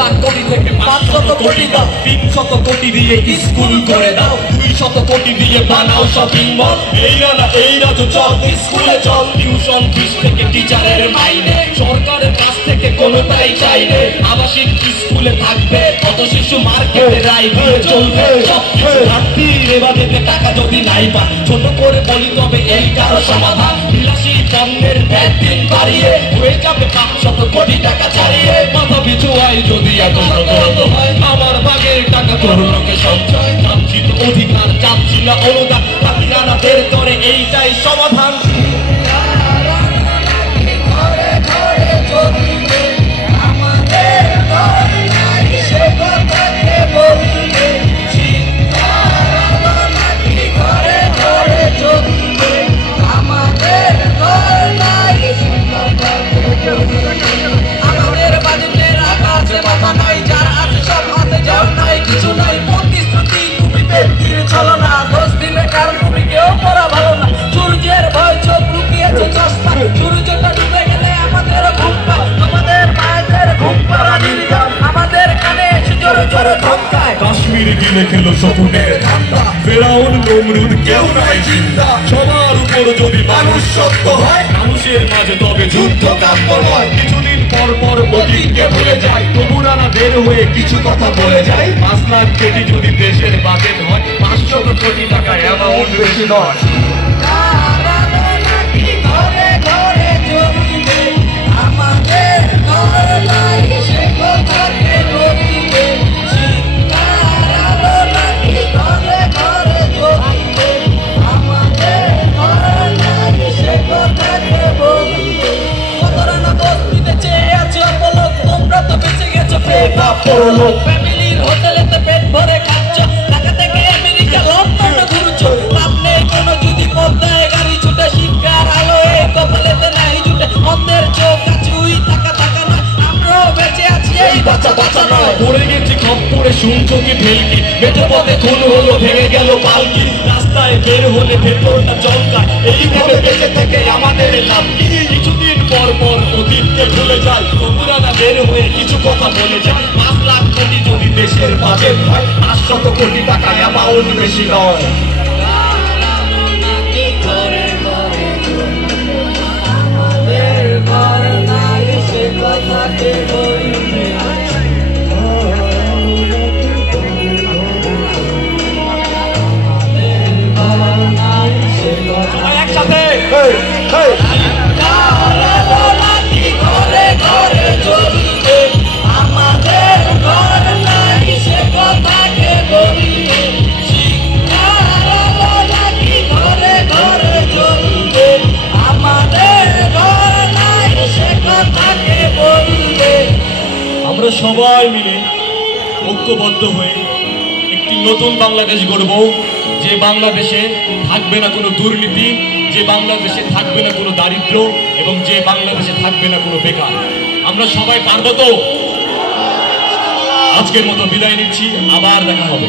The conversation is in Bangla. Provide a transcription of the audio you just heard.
লাখ কোটি থেকে 500 কোটি দাও, 300 কোটি দিয়ে স্কুল করে দাও, 200 কোটি দিয়ে বানাও শপিং মল। এই রাজু চল স্কুলে চল, টিউশন ফিস থেকে টিচারের মাইনে, সরকারের কাছ থেকে কোনোটাই চাইলে। আবাসিক স্কুলে থাকবে কত শিশু, মার্কেটে রাই দিয়ে চলবে সবকিছু। ঘাটতির এবারেতে টাকা যদি নাই পা, ছোট করে বলি তবে এইটারও সমাধান। বিলাসী পণ্যের ভ্যাট দিন বাড়িয়ে হয়ে যাবে 500 কোটি টাকা ছাড়িয়ে। মাথা পিছু আয় যদি এত শত হয়, আমার ভাগের টাকা তোর লোকে সঞ্চয়। চাচ্ছি তো অধিকার, চাচ্ছি না অনুদান, পাখিরানাদের তরে এইটাই সমাধান। কাশ্মীর গিলে খেলো শকুনের ঠান্ডা, ফেরাউন নমরুদ কেউ নাই জিন্দা। সবার উপর যদি মানুষ সত্য হয়, মানুষের মাঝে তবে যুদ্ধ কাম্য হয়। কিছুদিন পর পর অতীতকে ভুলে যায়, তবুরানা বের হয়ে কিছু কথা বলে যায়। 5 লাখ কোটি যদি দেশের বাজেট হয়, 500 কোটি টাকা অ্যামাউন্ট বেশি নয়। ফ্যামিলির হোটেলেতে পেট ভরে খাচ্ছ, ঢাকা থেকে আমেরিকা লন্ডনে ঘুরছো। লাভ নেই কোনো যদি পদ্মায় গাড়ি ছুটে, শিক্ষার আলোয় কপালেতে নাই জুটে। অন্ধের চোখ আছুই টাকা টাকা নয়, আমরাও বেঁচে আছি এই বাঁচা বাঁচা নয়। পড়ে গেছি খপ্পরে শুনছো কি ভেলকি, মেঠো পথে খুন হলো ভেঙে গেল পালকি। রাস্তায় বের হলে ভেতরটা চমকায়, এইভাবে বেঁচে থেকে আমাদের লাভ কি? কিছুদিন পর পর অতীতকে ভুলে যায়, তবুরানা বের হয়ে কিছু কথা বলে যায়। 5 লাখ কোটি যদি দেশের বাজেট হয়, 500 কোটি টাকা অ্যামাউন্ট বেশি নয়। একসাথে আমরা সবাই মিলে ঐক্যবদ্ধ হয়ে একটি নতুন বাংলাদেশ গড়ব, যে বাংলাদেশে থাকবে না কোনো দুর্নীতি, যে বাংলাদেশে থাকবে না কোনো দারিদ্র্য, এবং যে বাংলাদেশে থাকবে না কোনো বেকার। আমরা সবাই পারবো তো? আজকের মতো বিদায় নিচ্ছি, আবার দেখা হবে।